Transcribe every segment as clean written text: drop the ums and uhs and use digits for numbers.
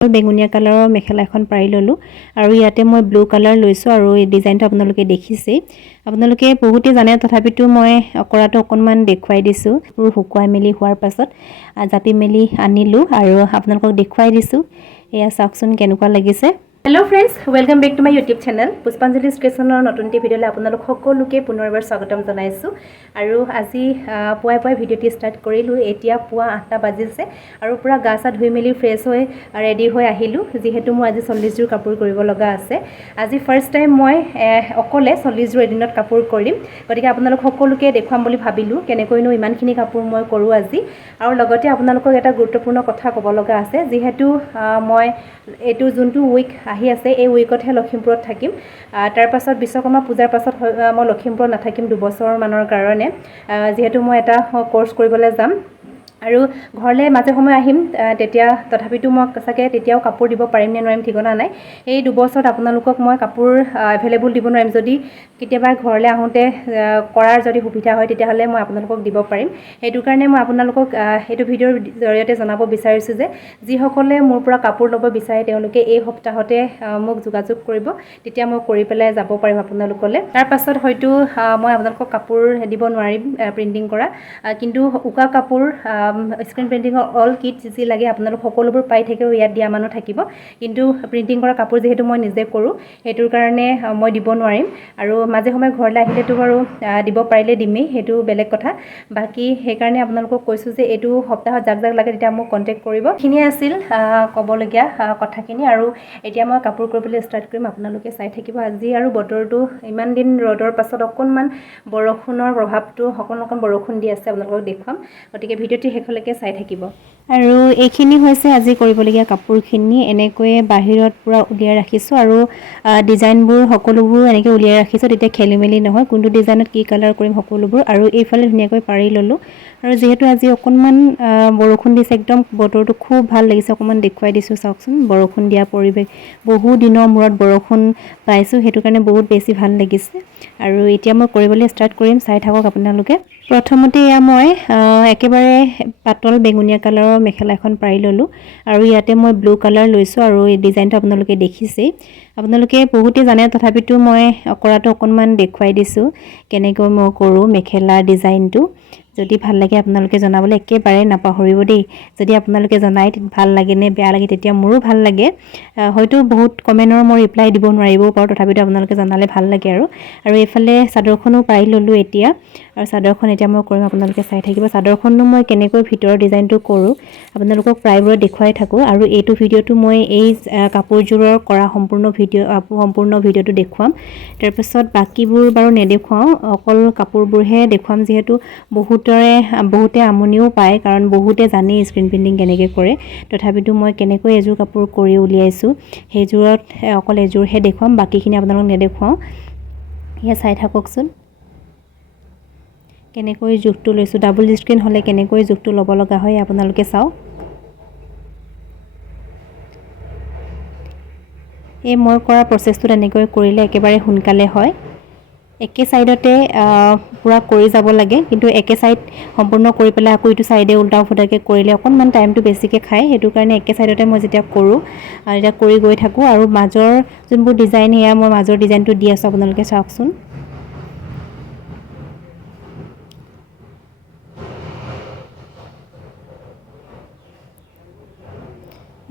বেঙুনীয়া কালাৰৰ মেখেলা এখন পাৰি ল'লোঁ আৰু ইয়াতে মই ব্লু কালাৰ লৈছোঁ আৰু এই ডিজাইনটো আপোনালোকে দেখিছেই। আপোনালোকে বহুতে জানে তথাপিতো মই কৰাটো অকণমান দেখুৱাই দিছোঁ। শুকুৱাই মেলি হোৱাৰ পাছত জাপি মেলি আনিলোঁ আৰু আপোনালোকক দেখুৱাই দিছোঁ। এয়া চাওকচোন কেনেকুৱা লাগিছে। Hello' friends, welcome back to my YouTube channel Pushpanjali ক্ৰিয়েশ্যনৰ নতুন ভিডিঅ'লৈ আপোনালোক সকলোকে পুনৰবাৰ স্বাগতম জনাইছোঁ। আৰু আজি পুৱাই ভিডিঅ'টি ষ্টাৰ্ট কৰিলোঁ। এতিয়া পুৱা 8টা বাজিছে আৰু পূৰা গা চা ধুই মেলি ফ্ৰেছ হৈ ৰেডি হৈ আহিলোঁ, যিহেতু মই আজি 40 যোৰ কাপোৰ কৰিব লগা আছে। আজি ফাৰ্ষ্ট টাইম মই অকলে 40 যোৰ এদিনত কাপোৰ কৰিম, গতিকে আপোনালোক সকলোকে দেখুৱাম বুলি ভাবিলোঁ কেনেকৈনো ইমানখিনি কাপোৰ মই কৰোঁ আজি। আৰু লগতে আপোনালোকক এটা গুৰুত্বপূৰ্ণ কথা ক'ব লগা আছে, যিহেতু মই এইটো যোনটো উইক আহি আছে এই উইকতহে লখিমপুৰত থাকিম। তাৰ পাছত বিশ্বকৰ্মা পূজাৰ পাছত মই লখিমপুৰত নাথাকিম 2 বছৰমানৰ কাৰণে, যিহেতু মই এটা কোৰ্চ কৰিবলৈ যাম আৰু ঘৰলৈ মাজে সময়ে আহিম। তেতিয়া তথাপিতো মই চাগে তেতিয়াও কাপোৰ দিব পাৰিম নে নোৱাৰিম ঠিকনা নাই। এই 2 বছৰত আপোনালোকক মই কাপোৰ এভেইলেবল দিব নোৱাৰিম। যদি কেতিয়াবা ঘৰলৈ আহোঁতে কৰাৰ যদি সুবিধা হয় তেতিয়াহ'লে মই আপোনালোকক দিব পাৰিম। সেইটো কাৰণে মই আপোনালোকক এইটো ভিডিঅ'ৰ জৰিয়তে জনাব বিচাৰিছোঁ যে যিসকলে মোৰ পৰা কাপোৰ ল'ব বিচাৰে তেওঁলোকে এই সপ্তাহতে মোক যোগাযোগ কৰিব, তেতিয়া মই কৰি পেলাই যাব পাৰিম আপোনালোকলৈ। তাৰ পাছত হয়তো মই আপোনালোকক কাপোৰ দিব নোৱাৰিম প্ৰিণ্টিং কৰা, কিন্তু উকা কাপোৰ স্ক্ৰীণ প্ৰিণ্টিঙৰ অল কিট যি লাগে আপোনালোক সকলোবোৰ পাই থাকিব, ইয়াত দিয়া মানুহ থাকিব। কিন্তু প্ৰিণ্টিং কৰা কাপোৰ যিহেতু মই নিজে কৰোঁ সেইটোৰ কাৰণে মই দিব নোৱাৰিম। আৰু মাজে সময়ে ঘৰলৈ আহিলেতো বাৰু দিব পাৰিলে দিমেই, সেইটো বেলেগ কথা। বাকী সেইকাৰণে আপোনালোকক কৈছোঁ যে এইটো সপ্তাহত যাক লাগে তেতিয়া মোক কণ্টেক্ট কৰিব। এইখিনিয়ে আছিল ক'বলগীয়া কথাখিনি। আৰু এতিয়া মই কাপোৰ কৰিবলৈ ষ্টাৰ্ট কৰিম, আপোনালোকে চাই থাকিব। আজি আৰু বতৰটো ইমান দিন ৰ'দৰ পাছত অকণমান বৰষুণৰ প্ৰভাৱটো অকণ বৰষুণ দি আছে, আপোনালোকক দেখুৱাম। গতিকে ভিডিঅ'টি শেষলৈকে চাই থাকিব। আৰু এইখিনি হৈছে আজি কৰিবলগীয়া কাপোৰখিনি। এনেকৈয়ে বাহিৰত পূৰা উলিয়াই ৰাখিছোঁ আৰু ডিজাইনবোৰ সকলোবোৰ এনেকৈ উলিয়াই ৰাখিছোঁ, তেতিয়া খেলি মেলি নহয় কোনটো ডিজাইনত কি কালাৰ কৰিম সকলোবোৰ। আৰু এইফালে ধুনীয়াকৈ পাৰি ল'লোঁ। আৰু যিহেতু আজি অকণমান বৰষুণ দিছে, একদম বতৰটো খুব ভাল লাগিছে। অকণমান দেখুৱাই দিছোঁ চাওকচোন, বৰষুণ দিয়া পৰিৱেশ, বহু দিনৰ মূৰত বৰষুণ পাইছোঁ, সেইটো কাৰণে বহুত বেছি ভাল লাগিছে। আৰু এতিয়া মই কৰিবলৈ ষ্টাৰ্ট কৰিম, চাই থাকক আপোনালোকে। প্ৰথমতে এয়া মই একেবাৰে পাতল বেঙুনীয়া কালাৰৰ মেখেলা এখন পাৰি ল'লোঁ আৰু ইয়াতে মই ব্লু কালাৰ লৈছোঁ আৰু এই ডিজাইনটো আপোনালোকে দেখিছেই। আপোনালোকে বহুতে জানে তথাপিতো মই কৰাটো অকণমান দেখুৱাই দিছোঁ কেনেকৈ মই কৰোঁ মেখেলাৰ ডিজাইনটো। যদি ভাল লাগে আপোনালোকে জনাবলৈ একেবাৰে নাপাহৰিব দেই। যদি আপোনালোকে জনাই ভাল লাগে নে বেয়া লাগে তেতিয়া মোৰো ভাল লাগে। হয়তো বহুত কমেণ্টৰ মই ৰিপ্লাই দিব নোৱাৰিবও পাৰোঁ, তথাপিতো আপোনালোকে জনালে ভাল লাগে। আৰু এইফালে চাদৰখনো পাৰি ল'লোঁ এতিয়া, আৰু চাদৰখন এতিয়া মই কৰিম, আপোনালোকে চাই থাকিব। চাদৰখনো মই কেনেকৈ ভিতৰৰ ডিজাইনটো কৰোঁ আপোনালোকক প্ৰায়বোৰত দেখুৱাই থাকোঁ। আৰু এইটো ভিডিঅ'টো মই এই কাপোৰযোৰৰ কৰা সম্পূৰ্ণ ভিডিঅ'টো দেখুৱাম। তাৰপিছত বাকীবোৰ বাৰু নেদেখুৱাওঁ, অকল কাপোৰবোৰহে দেখুৱাম, যিহেতু বহুতে আমনিও পায়, কাৰণ বহুতে জানেই স্ক্ৰীণ প্ৰিণ্টিং কেনেকৈ কৰে। তথাপিতো মই কেনেকৈ এযোৰ কাপোৰ কৰি উলিয়াইছোঁ সেইযোৰত অকল এযোৰহে দেখুৱাম, বাকীখিনি আপোনালোকক নেদেখুৱাওঁ। সেয়া চাই থাককচোন কেনেকৈ জোখটো লৈছোঁ। ডাবল স্ক্ৰীণ হ'লে কেনেকৈ জোখটো ল'ব লগা হয় আপোনালোকে চাওক। এই মই কৰা প্ৰচেছটো তেনেকৈ কৰিলে একেবাৰে সোনকালে হয়। একে ছাইডতে পূৰা কৰি যাব লাগে, কিন্তু একে ছাইড সম্পূৰ্ণ কৰি পেলাই আকৌ ইটো ছাইডে উল্টা ফুটাকৈ কৰিলে অকণমান টাইমটো বেছিকৈ খায়। সেইটো কাৰণে একে ছাইডতে মই যেতিয়া কৰোঁ এতিয়া কৰি গৈ থাকোঁ। আৰু মাজৰ যোনবোৰ ডিজাইন সেয়া মই মাজৰ ডিজাইনটো দি আছোঁ, আপোনালোকে চাওকচোন।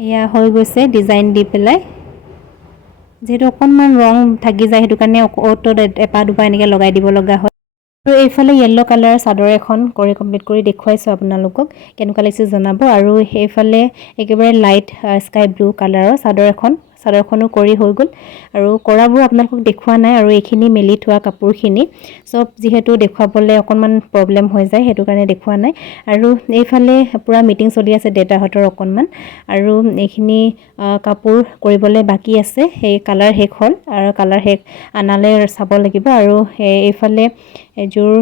এয়া হৈ গৈছে ডিজাইন দি পেলাই, যিহেতু অকণমান ৰং থাকি যায় সেইটো কাৰণে অ'ত এপা দুপা এনেকৈ লগাই দিব লগা হয়। আৰু এইফালে য়েল্ল' কালাৰ চাদৰ এখন কৰি কমপ্লিট কৰি দেখুৱাইছোঁ আপোনালোকক, কেনেকুৱা লাগিছে জনাব। আৰু সেইফালে একেবাৰে লাইট স্কাই ব্লু কালাৰৰ চাদৰখনো কৰি হৈ গ'ল। আৰু কৰাবোৰ আপোনালোকক দেখুওৱা নাই, আৰু এইখিনি মেলি থোৱা কাপোৰখিনি চব যিহেতু দেখুৱাবলৈ অকণমান প্ৰব্লেম হৈ যায় সেইটো কাৰণে দেখুওৱা নাই। আৰু এইফালে পূৰা মিটিং চলি আছে দেউতাহঁতৰ অকণমান, আৰু এইখিনি কাপোৰ কৰিবলৈ বাকী আছে। সেই কালাৰ শেষ হ'ল আৰু কালাৰ শেষ আনালে চাব লাগিব। আৰু এইফালে এযোৰ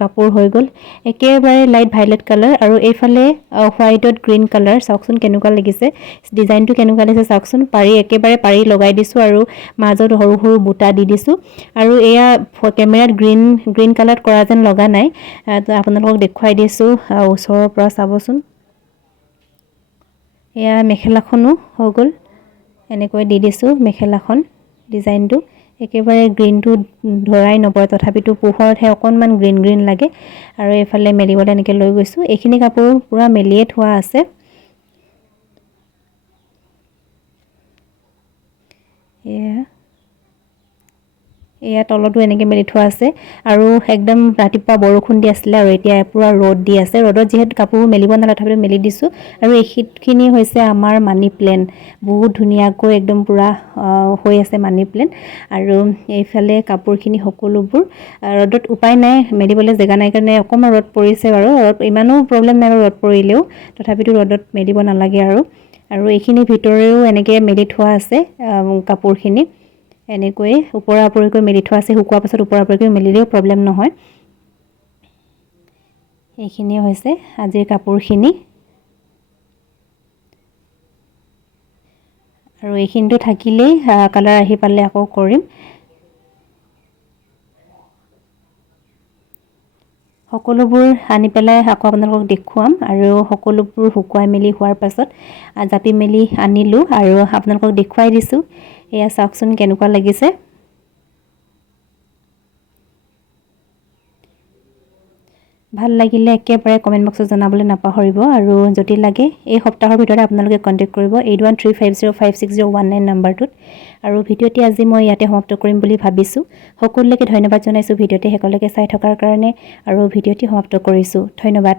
কাপোৰ হৈ গ'ল একেবাৰে লাইট ভাইলেট কালাৰ, আৰু এইফালে হোৱাইটত গ্ৰীণ কালাৰ। চাওকচোন কেনেকুৱা লাগিছে, ডিজাইনটো কেনেকুৱা লাগিছে চাওকচোন। একেবাৰে পাৰি লগাই দিছোঁ আৰু মাজত সৰু সৰু বুটা দি দিছোঁ। আৰু এয়া কেমেৰাত গ্ৰীণ কালাৰত কৰা যেন লগা নাই, আপোনালোকক দেখুৱাই দিছোঁ ওচৰৰ পৰা চাবচোন। এয়া মেখেলাখনো হৈ গ'ল এনেকৈ দি দিছোঁ মেখেলাখন ডিজাইনটো একেবাৰে গ্ৰীণটো ধৰাই নপৰে তথাপিতো পোহৰতহে অকণমান গ্ৰীণ লাগে আৰু এইফালে মেলিবলৈ এনেকৈ লৈ গৈছোঁ এইখিনি কাপোৰ পূৰা মেলিয়ে থোৱা আছে এয়া তলতো এনেকৈ মেলি থোৱা আছে আৰু একদম ৰাতিপুৱা বৰষুণ দি আছিলে আৰু এতিয়া পুৰা ৰ'দ দি আছে ৰ'দত যিহেতু কাপোৰ মেলিব নালাগে তথাপিতো মেলি দিছোঁ আৰু এই শীতখিনি হৈছে আমাৰ মানি প্লেণ্ট বহুত ধুনীয়াকৈ একদম পুৰা হৈ আছে মানি প্লেণ্ট আৰু এইফালে কাপোৰখিনি সকলোবোৰ ৰ'দত উপায় নাই মেলিবলৈ জেগা নাই কাৰণে অকণমান ৰ'দ পৰিছে বাৰু ৰ'দ ইমানো প্ৰব্লেম নাই বাৰু ৰ'দ পৰিলেও তথাপিতো ৰ'দত মেলিব নালাগে আৰু এইখিনি ভিতৰেও এনেকৈ মেলি থোৱা আছে কাপোৰখিনি এনেকৈ ওপৰা ওপৰিকৈ মেলি থোৱা আছে শুকোৱাৰ পাছত ওপৰা ওপৰিকৈ মেলিলেও প্ৰব্লেম নহয় এইখিনিয়ে হৈছে আজিৰ কাপোৰখিনি আৰু এইখিনিটো থাকিলেই কালাৰ আহি পালে আকৌ কৰিম সকলোবোৰ আনি পেলাই আকৌ আপোনালোকক দেখুৱাম আৰু সকলোবোৰ শুকুৱাই মেলি হোৱাৰ পাছত জাপি মেলি আনিলোঁ আৰু আপোনালোকক দেখুৱাই দিছোঁ এয়া চাওকচোন কেনেকুৱা লাগিছে ভাল লাগিলে একেবাৰে কমেণ্ট বক্সত জনাবলৈ নাপাহৰিব আৰু যদি লাগে এই সপ্তাহৰ ভিতৰতে আপোনালোকে কণ্টেক্ট কৰিব 8135056019 নম্বৰটোত আৰু ভিডিঅ'টি আজি মই ইয়াতে সমাপ্ত কৰিম বুলি ভাবিছোঁ সকলোকে ধন্যবাদ জনাইছোঁ ভিডিঅ'টি শেষলৈকে চাই থকাৰ কাৰণে আৰু ভিডিঅ'টি সমাপ্ত কৰিছোঁ ধন্যবাদ